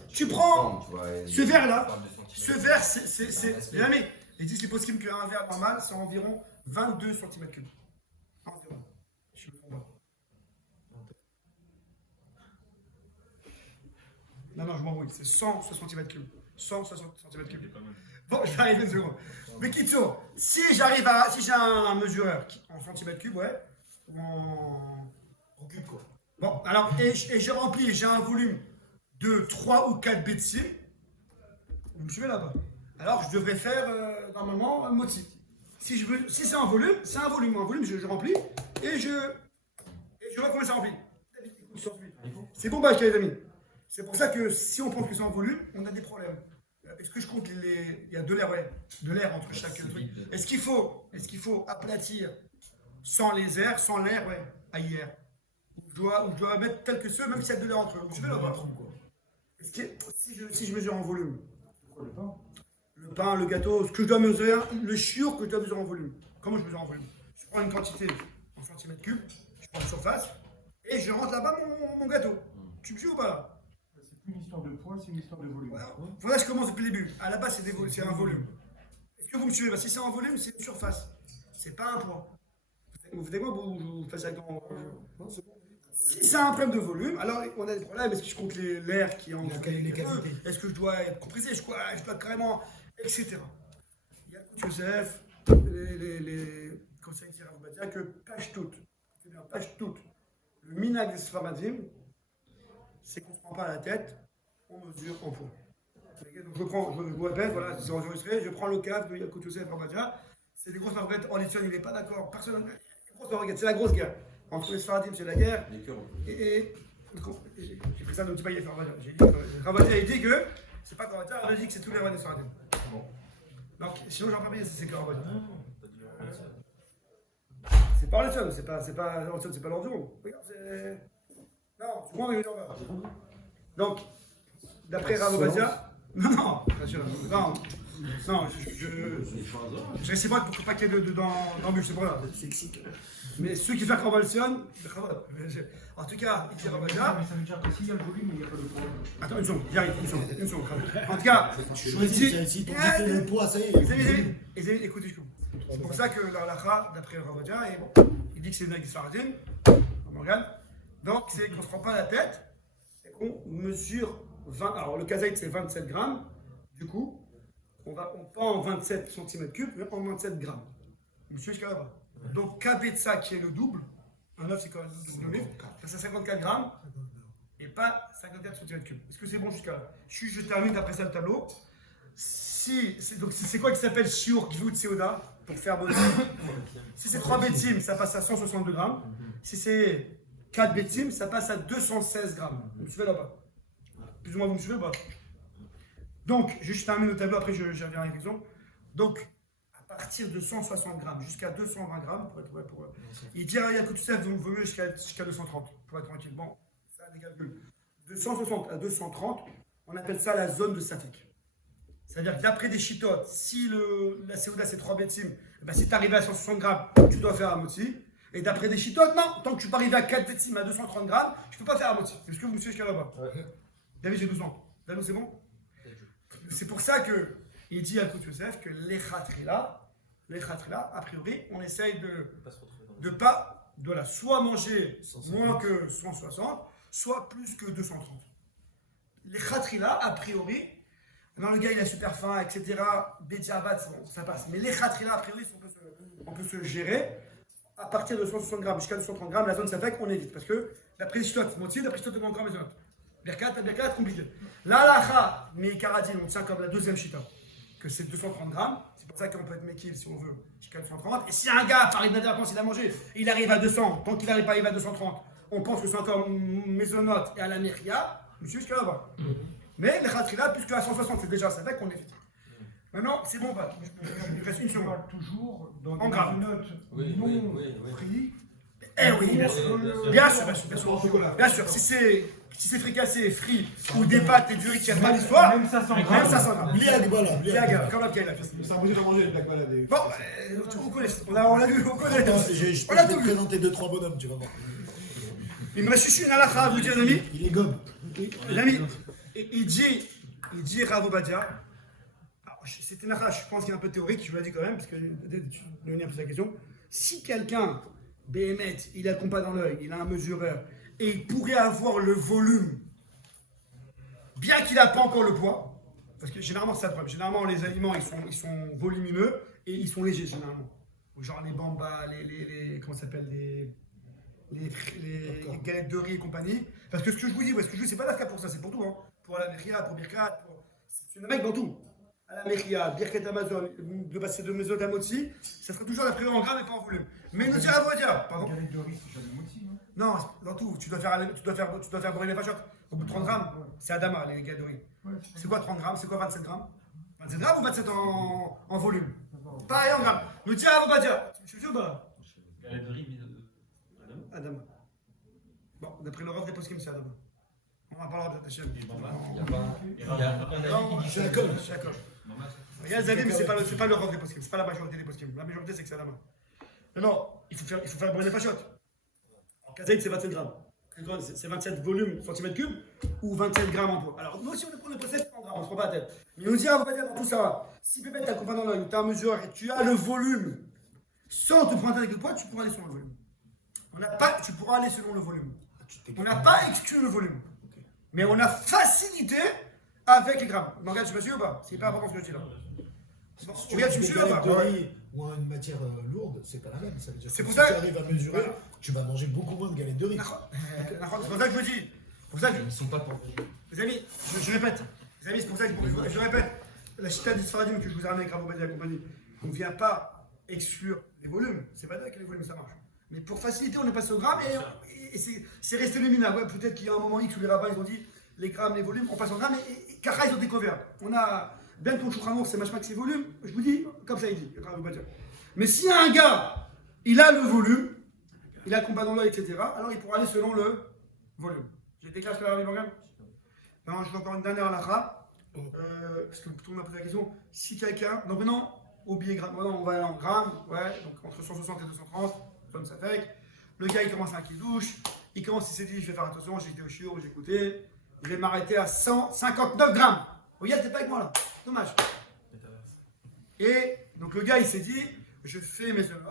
Tu Tu prends Tu vois, ce verre-là, Parle de centimètres. ce verre, c'est. Les amis, ils disent les possibles qu'un verre normal, c'est environ 22 cm3. Environ. Je me trompe pas. Non, je m'embrouille, c'est 160 cm3. 160 cm3. C'est pas mal. Bon, je vais arriver une seconde. Mais Kitso, si j'ai un mesureur en centimètres cubes, ouais, ou en cube, quoi. Bon, alors, et je remplis, j'ai un volume de 3 ou 4 bétsim, vous me suivez là-bas. Alors, je devrais faire, normalement, un moti. Si c'est un volume, c'est un volume. Un volume, je remplis, et je vois combien ça remplit. C'est bon, les amis. C'est pour ça que si on pense que c'est en volume, on a des problèmes. Est-ce que je compte il y a de l'air, ouais, de l'air entre chaque truc. Est-ce qu'il faut aplatir sans les airs, sans l'air, ouais, à hier. Je dois mettre tel que ceux, même s'il y a de l'air entre eux. Vous suivez là-bas. Est-ce que si je mesure en volume, le pain, le gâteau, ce que je dois mesurer, le chiour que je dois mesurer en volume. Comment je mesure en volume? Je prends une quantité en centimètres cubes, je prends une surface, et je rentre là-bas mon gâteau. Tu me suis ou pas là? C'est plus une histoire de poids, c'est une histoire de volume. Voilà, je commence depuis le début. À la base, c'est un volume. Est-ce que vous me suivez? Si c'est un volume, c'est une surface. C'est pas un poids. Vous faites quoi vous faites ça dans... Non, c'est bon. Si c'est un problème de volume, alors on a des problèmes. Est-ce que je compte l'air qui est en les qualités. Est-ce que je dois être compressé? Je dois carrément... Etc. Il y a Joseph, les conseils de Rav que page toute. C'est bien, page toute. Le minag des Sfaradim, c'est qu'on ne se prend pas la tête, on mesure en poids. Donc je vous répète, voilà, c'est enregistré, je prends le cadre de Yacout Yosef Rabadia, c'est des grosses marguettes, en édition, il n'est pas d'accord, personne, c'est la grosse guerre. Entre les Sfaradim, c'est la guerre, et j'ai pris ça de petit paillet Rabadia. Rabadia, il dit que, c'est pas Rabadia, il dit que c'est tous les rois des Sfaradim. Donc, sinon, j'en parle pas, c'est que Rabadia. C'est pas le seul, c'est pas l'ordure. Regarde, c'est... Non, tu vois, donc, d'après Rav Ovadia, non, je sais pas pour pas qu'il y ait d'embûches, c'est pas grave, c'est lexique. Mais ceux qui font convalescence, en tout cas, il dit Rav Ovadia. Mais ça veut dire que s'il y a le volume, il n'y a pas de poids. Attends, une seconde, j'arrive, une seconde. En tout cas, Si pour dire le poids, ça y est. écoutez, c'est pour ça que l'Alacha, d'après Rav Ovadia, il dit que c'est une Nagis Faradim, Morgan. Donc, c'est qu'on ne se prend pas la tête et qu'on mesure 20. Alors, le kazaït, c'est 27 grammes. Du coup, on pas en 27 cm3, mais en 27 grammes. Vous suivez jusqu'à là-bas. Donc, Kabetsa, qui est le double, un œuf, c'est quand même le double, c'est 54 grammes et pas 54 cm3. Est-ce que c'est bon jusqu'à là? Je termine d'après ça le tableau. Donc, c'est quoi qui s'appelle Shiur Gvout Seoda pour faire bon. Si c'est 3 bétim, ça passe à 162 grammes. Si c'est 4 bétim, ça passe à 216 grammes. Vous me suivez là-bas? Plus ou moins, vous me suivez ou pas? Donc, je termine le tableau, après je reviens avec l'exemple. Donc, à partir de 160 grammes jusqu'à 220 grammes, pour être pour il dit à Yacout Yosef, donc vaut mieux jusqu'à 230, pour être tranquille. Bon, ça a des calculs. De 160 à 230, on appelle ça la zone de Safek. C'est-à-dire que d'après des chitotes, si la Seouda c'est 3 bétim, ben si tu arrives à 160 grammes, tu dois faire un moti. Et d'après des chitotes, non, tant que tu peux arriver à 4 bétim à 230 grammes, je ne peux pas faire un moti. Est-ce que vous me suivez jusqu'à là-bas? David, j'ai 12 ans. David, c'est bon? C'est pour ça qu'il dit à Yacout Yosef que les khatrila, a priori, on essaye de pas, soit manger moins que 160, soit plus que 230. Les khatrila, a priori, non, le gars il a super faim, etc. Bédiabat, ça passe. Mais les khatrila, a priori, on peut se gérer. À partir de 160 grammes jusqu'à 230 grammes, la zone Safek, on évite. Parce que d'après les chitotes, d'après les chitotes de mon grand maison. Berkat, compliqué. La lacha, mais Karadine, on tient comme la deuxième chita, que c'est 230 grammes. C'est pour ça qu'on peut être mekil si on veut, jusqu'à 230. Et si un gars, par exemple, il a mangé, il arrive à 200, tant qu'il n'arrive pas à arriver à 230, on pense que c'est encore mésonote et à la meria, monsieur, jusqu'à là-bas. Mais les khatrila, puisque à 160, c'est déjà Safek, on évite. Maintenant, c'est bon, pas. Il reste une seconde. Toujours dans En grammes. des notes non frits. Eh oui, bien sûr. Si c'est fricassé, frit, ou des pâtes et du riz qui n'a pas l'histoire, Même ça 100 même grammes. ça s'en va. Bliag, comme la Kaila. C'est impossible de manger les plaques malades. Bon, on connaît, on l'a vu, on connaît. Je On l'a peux tout te vu. présenter 2-3 bonhommes, tu vas voir. Il me reste juste une halakha à vous dire, l'ami. Il est gobe. L'ami, Et il dit Rav Obadia, c'était une je pense qu'il est un peu théorique, je vous l'ai dit quand même, parce que peut-être tu me posé la question. Si quelqu'un, Béhémet, il a le compas dans l'œil, il a un mesureur, et il pourrait avoir le volume, bien qu'il n'a pas encore le poids, parce que généralement c'est ça le problème, généralement les aliments ils sont volumineux et ils sont légers généralement. Genre les bambas, comment ça s'appelle, les galettes de riz et compagnie. Parce que ce que je vous dis, c'est pas l'afka pour ça, c'est pour tout. Hein. Pour la Mechia, pour Birkat, c'est une règle dans tout. À la Mechia, Birkat Amazon, de passer de Mesot à Motzi, ça sera toujours la prévue en grammes et pas en volume. Mais nous dira Vodia, pardon. Galette de riz, c'est sur le moti, non? Non, dans tout, tu dois faire brûler les fachottes. Au bout de 30 grammes, c'est Adama, les galettes de riz. C'est quoi 30 grammes? C'est quoi 27 grammes? 27 grammes ou 27 en volume? Pareil en grammes. Nous dira Vodia. Tu veux ou pas? Galette de riz, Adama. Bon, d'après le Rav des Poskim, c'est Adama. On en parlera peut-être, Hachem. Il n'y a pas. Non, je suis d'accord. Il y a Zadim, mais c'est pas le Rav des Poskim, c'est pas la majorité des Poskim. La majorité, c'est que c'est Adama. Mais non, il faut faire brûler les fachottes. En Kazaïd, c'est 27 grammes. C'est 27 volumes centimètres cubes ou 27 grammes en poids. Alors, nous aussi, on est possède 100 grammes, on se prend pas la tête. Mais on dit, on va pas dire dans tout ça. Si Pépé, t'as le compas dans l'œil, tu as un mesureur et tu as le volume sans te prendre avec le poids, tu pourras aller selon le volume. Tu pourras aller selon le volume. On n'a pas exclu le volume. Mais on a facilité avec les grammes. Mais regarde, tu me suis ou pas? C'est pas important ce que je dis là. Bon, regarde, tu me suis ou pas? de riz ou une matière lourde, c'est pas la même. Ça veut dire C'est que pour si ça- tu arrives à mesurer, tu vas manger beaucoup moins de galettes de riz. C'est pour ça que je me dis. C'est pour ça que Ils ne sont pas pour. les amis, je répète. Les amis, c'est pour ça que je répète. La chita d'Isfaradim que je vous ai ramené avec Rav Obadia et la compagnie, on ne vient pas exclure les volumes. C'est pas d'accord que les volumes ça marche. Mais pour faciliter, on est passé au gramme et c'est resté le minable. Ouais, peut-être qu'il y a un moment X où les rabbins ils ont dit les grammes, les volumes, on passe en grammes et Kara ils ont découvert. On a bien ton Shulchan Aruch, c'est machmak, c'est volume. Je vous dis, comme ça il dit, Rav Obadia. Mais si un gars, il a le volume, il a le combat dans l'œil, etc., alors il pourra aller selon le volume. J'ai été clair sur la Rabbi Morgan? Non, je fais encore une dernière halakha. Parce que tout le monde m'a posé la question. Si quelqu'un. Donc maintenant, au billet gramme. On va aller en grammes, ouais, donc entre 160 et 230, comme ça fait. Le gars, il commence à un qu'il douche. Il commence, il s'est dit, je vais faire attention, j'ai été au chiot, j'ai écouté. Je vais m'arrêter à 159 grammes. Regarde, t'es pas avec moi là. Dommage. Et donc le gars, il s'est dit, je fais mes œufs.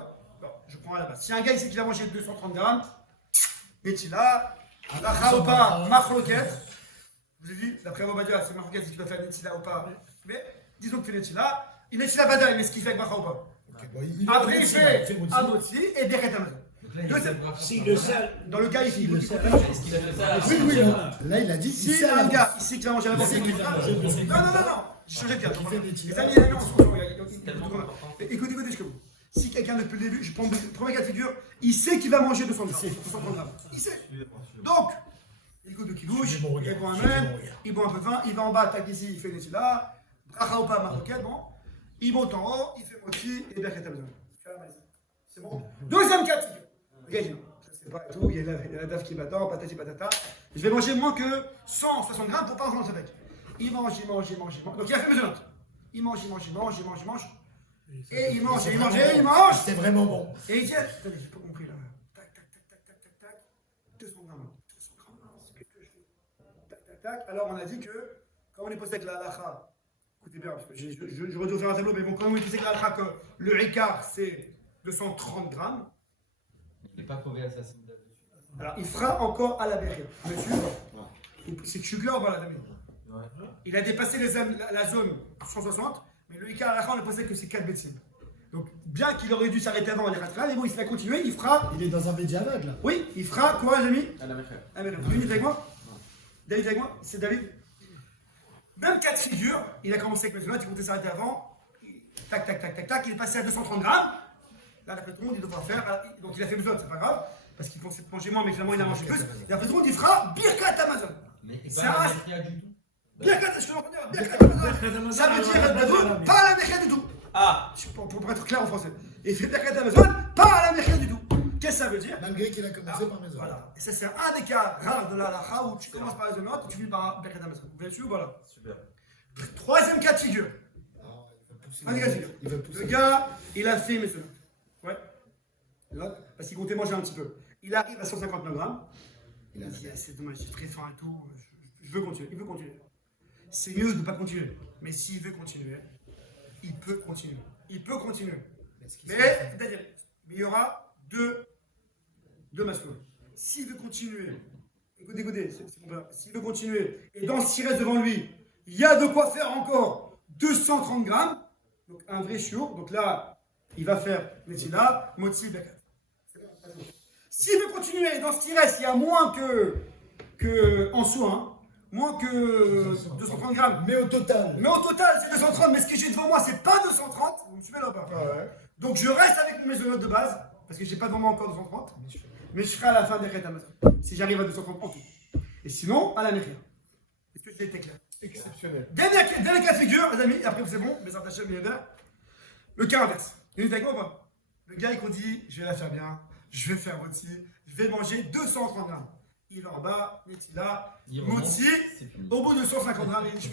Bon, je prends à la base. Si un gars, il sait qu'il va manger 230 grammes, Netila, Racha ou pas, Machloket. Je vous ai dit, d'après Obadia, c'est Machloket, si tu dois faire Netila ou pas. Mais disons que tu fais Netila, il Netila Badaï, mais ce qu'il fait avec Macha ou pas. Après, il fait Amotzi et Beret Amazon. Si le sale. Dans le cas ici, il faut qu'il comprenne. Est-ce qu'il a fait ça Oui, oui, là il a dit Si ça, un gars, il sait qu'il va manger la portée, qu'il va manger deux non, j'ai changé de cas. Il fait des tirs. Les amis, les amis, on se retrouve. tellement important. Écoutez, jusqu'au bout. Si quelqu'un depuis le début, je prends le premier cas de figure, il sait qu'il va manger 200 grammes. 230 grammes. Il sait. Donc, il goûte de kidouche, il boit un même, il boit un peu de vin, il va en bas, tac ici, il fait des là, bracha ou pas, maroquette, bon. Il monte en haut, il fait moti et berket amazon. C'est bon. Deuxième cas de figure. Regarde, non. C'est pas tout, il y a la daf qui m'attend, patati patata. Je vais manger moins que 160 grammes pour pas manger avec. Il mange. Donc il a fait mes notes. Il mange. Et il mange. C'est vraiment bon. Et il dit, attendez, j'ai pas compris là. Tac. 200 grammes. Qu'est-ce que je fais? Tac. Alors on a dit que, quand on est posé avec la halakha, écoutez bien, parce que j'aurais dû faire un tableau, mais bon, quand on est posé avec la halakha, que le écart c'est 230 grammes, Il n'est pas prouvé à ça. alors il fera encore à la berrière. Monsieur, c'est que je suis clair, voilà, Damien. Il a dépassé la zone 160, mais le écart à la fin, on a posé que c'est 4 bêtises. Donc, bien qu'il aurait dû s'arrêter avant les rats, mais bon, il s'est continué, il fera. Il est dans un média aveugle là. Oui, il fera quoi, les amis? À la Mecca. David est avec moi? David est avec moi? C'est David? Même cas de figure, il a commencé avec les notes, il comptait s'arrêter avant. Tac, il est passé à 230 grammes. Là, après tout le monde, il devra faire. Donc, il a fait besoin, c'est pas grave, parce qu'il pensait manger moins, mais finalement, il a mangé plus. Et après tout le monde, il fera Birkat Amazon. Mais C'est pas un- la Mecca du tout. Birkat, je te l'entends dire, Birkat Amazon. Ça veut dire Amazon, pas à la Mecca du tout. Ah, Pour être clair en français. Et il fait Birkat Amazon, pas à la Mecca du tout. Qu'est-ce que ça veut dire? Malgré qu'il a commencé par mes œufs. Voilà. Et ça, c'est un des cas rares de la halakha où tu commences par les notes et tu finis par Birkat Amazon. Vous êtes sûr? Voilà. Super. Troisième cas de figure. Un cas de figure. Il veut pousser. Le gars, il a fait mes notes. Ouais. Là, parce qu'il comptait manger un petit peu. Il arrive à 159 grammes. Il a dit, ah, c'est dommage, j'ai très faim et tout. Je veux continuer. Il veut continuer. c'est mieux de ne pas continuer. Mais s'il veut continuer, il peut continuer. Il peut continuer. Mais il y aura deux mascots. S'il veut continuer, écoutez, s'il veut continuer, et dans ce qui reste devant lui, il y a de quoi faire encore 230 grammes, donc un vrai chiour. Donc là, il va faire Netila, Motzi, Bekat. S'il veut continuer, dans ce qui reste, il y a moins que en soi, hein, moins que 230 grammes. Mais au total, C'est 230. Mais ce que j'ai devant moi, c'est pas 230. Vous me suivez là-bas? Donc je reste avec mes notes de base, parce que j'ai pas devant moi encore 230. Mais je ferai à la fin des Reta Amazon. Si j'arrive à 230 en tout. Et sinon, à la mairie. Est-ce que j'ai été clair? Exceptionnel. Dernier cas de figure, les amis, après c'est bon, mais ça tâche bien. Le cas inverse. Il est avec moi ou pas? Le gars, il dit, je vais la faire bien, je vais faire rôti, je vais manger 230 grammes. Il va en bas, Netila, Motzi, au bout de 150 grammes, je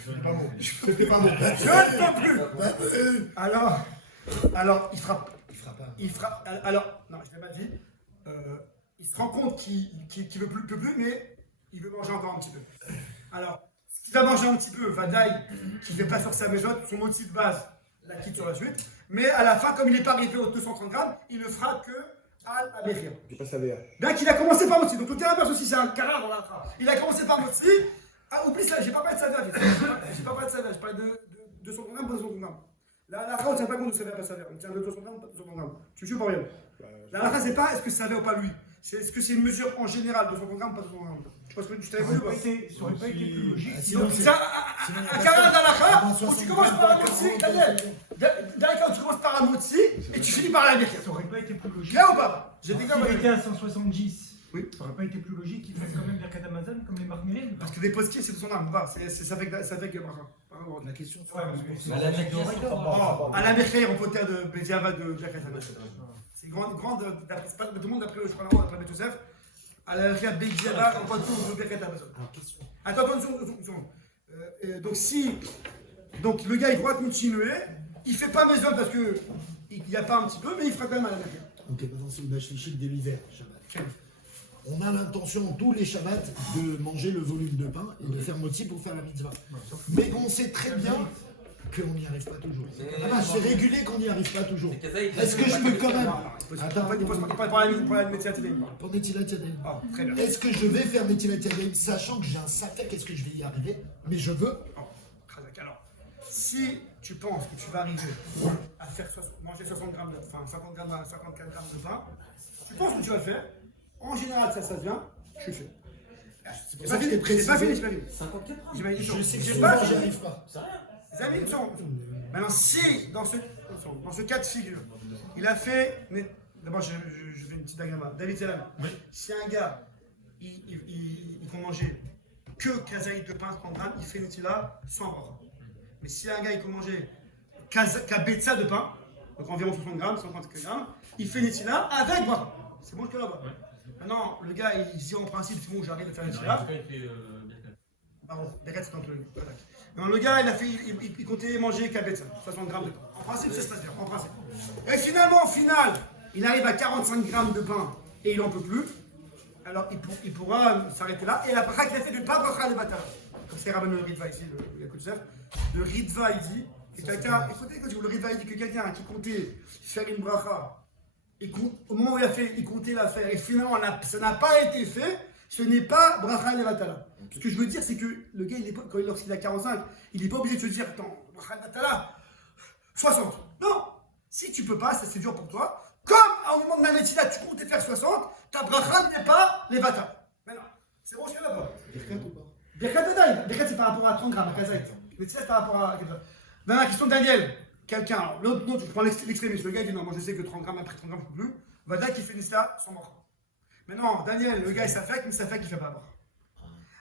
c'était pas bon. ne peux plus. Alors, il frappe. Il frappe. Alors, non, je l'ai mal dit. Il se rend compte qu'il veut plus, mais il veut manger encore un petit peu. Alors, s'il va manger un petit peu, Vadaï, qui ne fait pas sur sa méthode, son motif de base, la quitte sur la suite. Mais à la fin, comme il n'est pas arrivé aux 230 grammes, il ne fera que Al-Aberia. J'ai pas savé. Bien qu'il a commencé par Motsi. Donc le terrain aussi, c'est un carré dans la phrase. Il a commencé par Motsi. Ah, oublie ça, j'ai pas parlé de Savia. J'ai pas parlé de Savia, je parlais de 200 grammes, pas 200 grammes. La phrase, on ne tient pas compte de Savia, pas Savia. On tient de 200 grammes, pas 200 grammes. Tu suis ou pas rien? La phrase, c'est pas est-ce que Savia ou pas lui. C'est est-ce que c'est une mesure en général, 200 grammes, pas 200 grammes. Je pense que tu t'avais vu ou pas? Ça aurait pas été plus logique. Donc c'est un carré dans la phrase où tu commences par Motsi, Daniel. D'accord, tu commences par un Motsi et tu finis par la Aberia. Ça aurait pas été plus logique. Là ou pas? J'ai dit S'il était à 170, oui. Ça aurait pas été plus logique qu'il fasse quand même Birkat Amazon comme les marques Mérine. Parce que des postiers, c'est de son âme. Ça fait Bracha. La question, À la Mercure, on peut dire de Bédiava de Jacques c'est une grande, pas tout le monde d'après le Shulchan Aruch, d'après Bet Yosef. À la Mercure, Bédiava, on peut tout de Birkat Amazon. Attends, une seconde. Donc le gars, il pourra continuer. Il fait pas besoin parce que il n'y a pas un petit peu, mais il fera quand même à la Mercure. Ok, maintenant c'est une chichique de l'hiver, Shabbat. On a l'intention tous les Shabbats de manger le volume de pain et de faire moti pour faire la mitzvah. Mais on sait très bien qu'on n'y arrive pas toujours. C'est régulé qu'on n'y arrive pas toujours. Est-ce que je peux quand même... Attends, pour la Netzilat Yadayim. Pour Netilat Yadayim. Ah, très bien. Est-ce que je vais faire Netilat Yadayim sachant que j'ai un safek, est-ce que je vais y arriver? Mais je veux. Alors, si tu penses que tu vas arriver à faire manger 60 grammes de, enfin 50 grammes, 54 grammes de pain, tu penses que tu vas le faire. En général, ça vient, je fais. C'est pas fini, c'est pas fini. 54 ans. Je sais que j'ai souvent pas j'y arrive pas. Les amis, maintenant, si dans ce cas de figure, il a fait. D'abord, je fais une petite agama. David Selam, si un gars, il peut manger que kazaïd de pain 30 grammes, il fait Netila sans bracha. Mais si un gars, il peut manger kabetza de pain, donc environ 60 grammes, 130 grammes, il fait Netila avec bracha. C'est bon que là-bas. Maintenant, le gars, il se dit en principe, c'est bon, j'arrive à faire Netila. Pardon, Birkat, c'est entre eux. Non, le gars, il comptait manger kabetza, 60 grammes de pain. En principe, ça se passe bien, en principe. Et finalement, il arrive à 45 grammes de pain et il n'en peut plus. Alors, il pourra s'arrêter là. Et la bracha qu'il a fait de pas bracha les bâtards. Comme c'est Rabban le Ritva ici, le Yacoub Chef. Le Ritva, il dit que quelqu'un, écoutez, le Ritva, il dit que quelqu'un qui comptait faire une bracha, au moment où il comptait la faire, et finalement, ça n'a pas été fait, ce n'est pas bracha les bâtards. Ce que je veux dire, c'est que le gars, lorsqu'il a 45, il n'est pas obligé de se dire, attends, bracha les bâtards, 60. Non! Si tu peux pas, ça c'est dur pour toi. Comme au moment de la Netila, tu comptais faire 60, ta bracha n'est pas les bâtards. Maintenant, c'est bon, je suis là-bas. Birkat ou pas? Birkat de Daï. Birkat, c'est par rapport à 30 grammes, à Kazaït. Netila, c'est par rapport à. Dans la question de Daniel, quelqu'un, l'autre, je prends l'extrémiste, le gars il dit non, moi je sais que 30 grammes après 30 grammes, je peux plus. Vada qui fait Netila sans bracha. Maintenant, Daniel, le gars il s'affecte, mais s'affecte, il fait pas la bracha.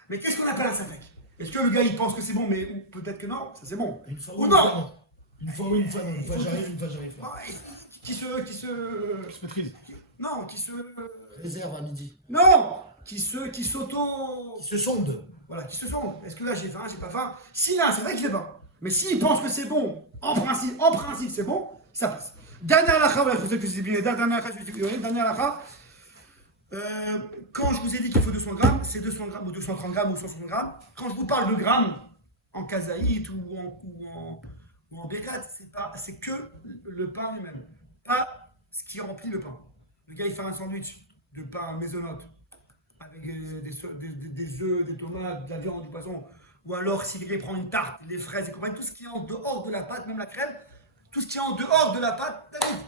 Mais qu'est-ce qu'on appelle un s'affecte? Est-ce que le gars il pense que c'est bon, mais peut-être que non, ça c'est bon. Une fois ou oui, non? Une fois oui, une fois non. Une fois j'arrive, une fois j'arrive pas. Qui se maîtrise. Non, qui se. Réserve à midi. Non, qui s'auto. Qui se sonde. Voilà, qui se sonde. Est-ce que là j'ai faim, j'ai pas faim? Si là, c'est vrai qu'il fait faim. Mais s'il pense que c'est bon, en principe c'est bon, ça passe. Dernière lacha, voilà, je vous ai plus bien. Dernière lacha. Quand je vous ai dit qu'il faut 200 grammes, c'est 200 grammes ou 230 grammes ou 160 grammes. Quand je vous parle de grammes, en kazaït ou en bécat, c'est que le pain lui-même, pas ce qui remplit le pain. Le gars il fait un sandwich de pain maisonnote avec des œufs, des tomates, de la viande, du poisson, ou alors s'il prend une tarte, les fraises et compagnie, tout ce qui est en dehors de la pâte, même la crème, tout ce qui est en dehors de la pâte, David,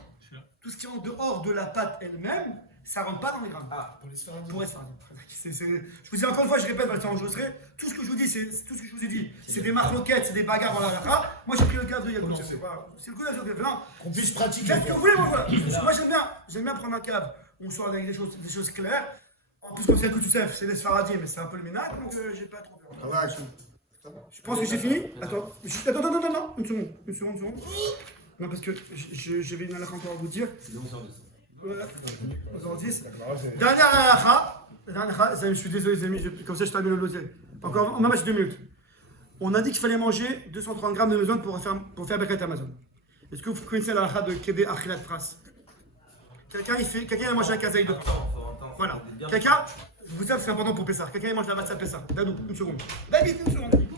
tout ce qui est en dehors de la pâte elle-même, ça rentre pas dans les grammes. Ah, pour les sphériques. Pour être je vous dis encore une fois, je répète, tout ce que je vous dis, c'est tout ce que je vous ai dit. C'est des marloquettes, c'est des bagarres dans la halakha. Moi j'ai pris le cas de Yacoub. C'est le coup de la Qu'on puisse pratiquer. faites ce que vous voulez, moi voilà. Moi j'aime bien prendre un cave où on sort avec des choses claires. En plus, comme c'est un coup de chef, c'est des Sfaradiens, mais c'est un peu le ménage, donc j'ai pas trop peur. Ah ouais, Je pense que j'ai fini. Attends, non, une seconde. Non, parce que j'avais une halakha encore à vous dire. C'est 11 heures de ça. Voilà, 11h10. Dernière halakha, je suis désolé les amis, comme ça je termine le dossier. Encore, on a match 2 minutes. On a dit qu'il fallait manger 230 grammes de maison pour faire Birkat Amazon. Est-ce que vous connaissez la halakha de Kedé Achilat Pras? Quelqu'un a mangé un kazaï de voilà. Quelqu'un, vous savez c'est important pour Pessah. Quelqu'un mange la matzah Pessah. Dadou, une seconde. David, une seconde.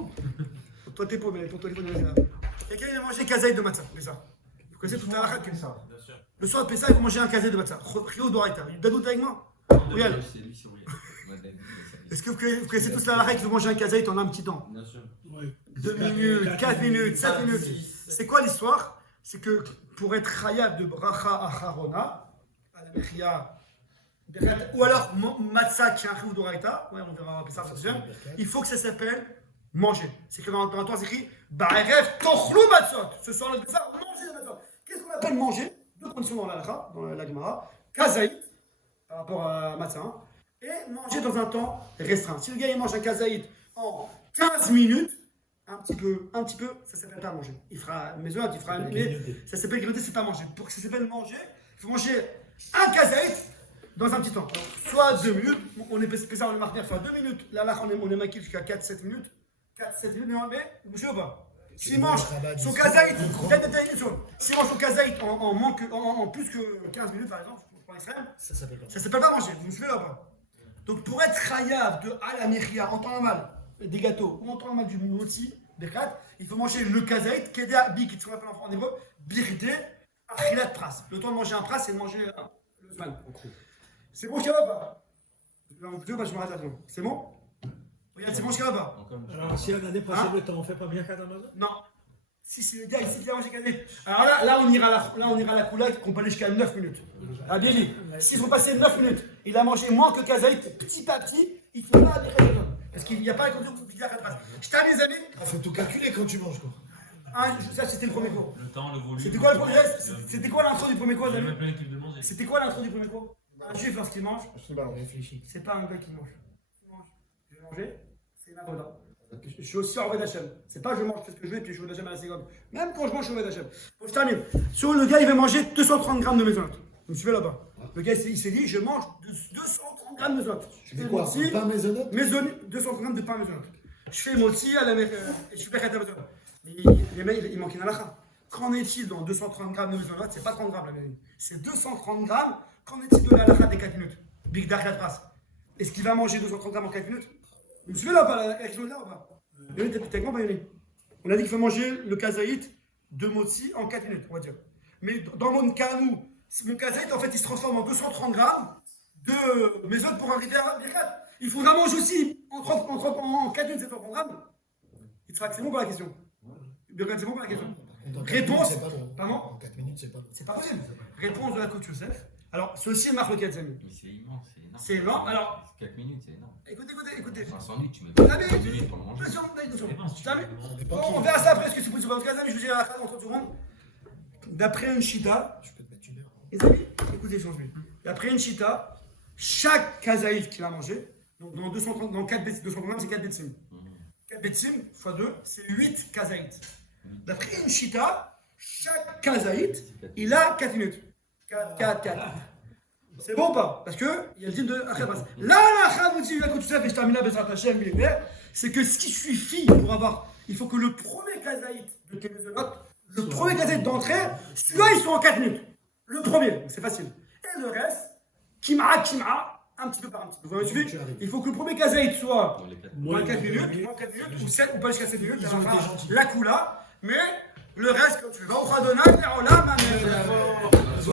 Toi t'es pauvre, mais ton téléphone est là. Quelqu'un a mangé kazaï de matzah Pessah. Vous connaissez toute la halakha que ça. Le soir de Pessah, il faut manger un kazaï de matzah. Rio Doraita. Dadou, t'es avec moi? Regarde. Est-ce que vous connaissez tous la halakha qu'il faut manger un kazaï en un petit temps? Bien sûr. 2 minutes, 4 minutes, 7 minutes. C'est quoi l'histoire? C'est que pour être khayab de bracha acharona, ou alors matzah qui est un rio d'oraita, ouais, on verra ça deuxième, il faut que ça s'appelle manger. C'est que dans la Torah c'est écrit ba'erev tochlou matzot. Ce soir le Pessah, manger la matzot. Qu'est-ce qu'on appelle manger? Deux conditions dans la Gemara, kazaït par rapport à matzah, hein, et manger dans un temps restreint. Si le gars il mange un kazaït en 15 minutes, un petit peu, ça s'appelle pas manger. Il fera maison, il fera un ça s'appelle grignoter, c'est pas manger. Pour que ça s'appelle manger, il faut manger un kazaït dans un petit temps. Alors, soit 2 minutes, on est Pessah, on est marqué, soit 2 minutes. Là, on est maquillé jusqu'à 4-7 minutes. 4-7 minutes, mais vous bougez ou pas? S'il mange son kazaït, s'il mange son kazaït en plus que 15 minutes, par exemple, je prends l'extrême, ça s'appelle pas manger. Vous me suivez là ou pas? Donc, pour être chayav de al-amiria en temps normal, des gâteaux, ou en temps normal du moti, des quatre, il faut manger le kazaït, keda bi, qui se appelle en hébreu, birde, achilat pras. Le temps de manger un pras, c'est de manger le zman. C'est bon, Shabbat ou pas? Je m'arrête là. C'est bon? Regarde, c'est bon, Shabbat ou pas? Alors, si on a dépassé le temps, on fait pas bien qu'à Amazon? Non. Si c'est le gars ici qui a mangé kazaït. Alors là, on ira à la coula qu'on peut aller jusqu'à 9 minutes. Ah, bien dit. S'il faut passer 9 minutes, il a mangé moins que kazaït, petit à petit, il ne faut pas aller. Parce qu'il n'y a pas la condition pour piquer la phrase. Je t'aime, les amis. Il faut tout calculer quand tu manges, quoi. Ça, c'était le premier cours. Le temps, le volume. C'était quoi le premier? C'était quoi l'intro du premier cours, les amis? Même pas l'équipe de manger. C'était quoi l'intro du premier cours? Un juif, lorsqu'il mange, Réfléchis. c'est pas un gars qui mange. Il mange. Je vais manger, c'est une avoda. Je suis aussi en Oved Hashem. C'est pas je mange parce que je veux et puis je veux Hashem à la seconde. Même quand je mange, je suis Oved Hashem. Bon, je termine. Sur le gars, il va manger 230 grammes de maison. Vous me suivez là-bas? Le gars, il s'est dit, je mange 230 grammes de maison. Tu fais quoi? Un pain maisonnette? 230 grammes de pain maison. Je fais moti à la et je fais Birkat Amazon. Les mecs, il manque une halakha. Qu'en est-il dans 230 grammes de maison? C'est pas 30 grammes la maison. C'est 230 grammes. Qu'en est-il de la halakha des 4 minutes? Big Dark Pras. Est-ce qu'il va manger 230 grammes en 4 minutes? Vous me suivez là ou pas? La question est là ou pas? Yoni, t'es avec moi, pas Yoni? On a dit qu'il faut manger le kazaït de moti en 4 minutes, on va dire. Mais dans mon cas, nous, mon kazaït, en fait, il se transforme en 230 grammes de maison pour arriver à Birkat. Il faudra manger aussi en 4 minutes 730 grammes. Il sera que c'est bon pour la question. Birkat, c'est bon pour la question. Réponse. C'est pas bon. Pardon? En 4 minutes, c'est pas bon. C'est pas possible. Réponse de la coach Youssef. Alors, c'est aussi une marque locale, les amis. Mais c'est immense, c'est énorme. C'est énorme. Alors, 4 minutes, c'est énorme. écoutez. Un sandwich, tu mets pas Ah, mais- 4 minutes pour le manger. Attention, attention. Dépend, T'as vu Ça dépend Bon, qui. on verra ça après, parce que c'est possible. En tout cas, je vous dis à la fin dans 30 secondes. D'après une chita, Je peux te mettre une heure. les amis, écoutez, change lui. D'après une chita, chaque kazaïf qu'il a mangé, donc dans 230, dans 4 230 grammes, c'est 4 betsim. 4 betsim x 2, c'est 8 kazaït. D'après une chita, chaque kazaït, il a 4 minutes. 4. C'est bon ou pas? Parce que il y a le dîme de Achabas. Là, c'est que ce qui suffit pour avoir, il faut que le premier kazaït de tes mezonot, le premier kazaït d'entrée, celui-là, ils sont en 4 minutes. Le premier, donc c'est facile. Et le reste, kim'a, un petit peu par un petit peu. Vous m'avez suivi? Il faut que le premier kazaït soit Dans les quatre. moins 4 minutes, ou 7, ou pas jusqu'à 7 minutes. Ils ont été gentils. La coula, mais le reste, quand tu vas au Radona, là, ma mère.